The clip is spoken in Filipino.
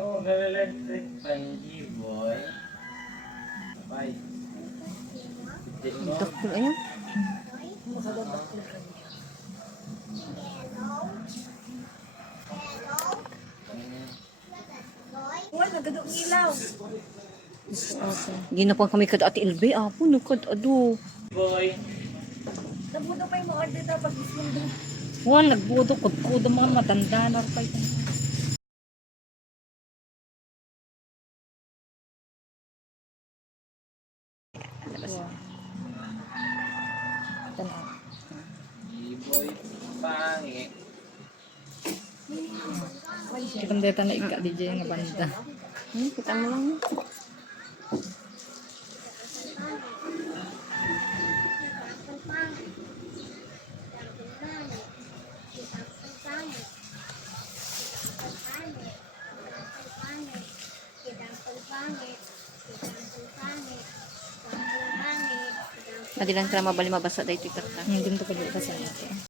mag-electric fan, G-boy. Bye. Di mo? Doktor, ayun. Wala, nagadok ilaw. Ginapang kami kad ati Ilbe, apo, nukad, ado. Boy. Nabuto pa yung mga order na pag isundo. Wala, nagbudo, kudkudo mga matanda na pa Labas. Yeah. Ito na. Kita DJ yang ngebanta. Kita mulai. Thank you. Madilang tara mabali mabasa dahito ikarta. Hindi mo pa sa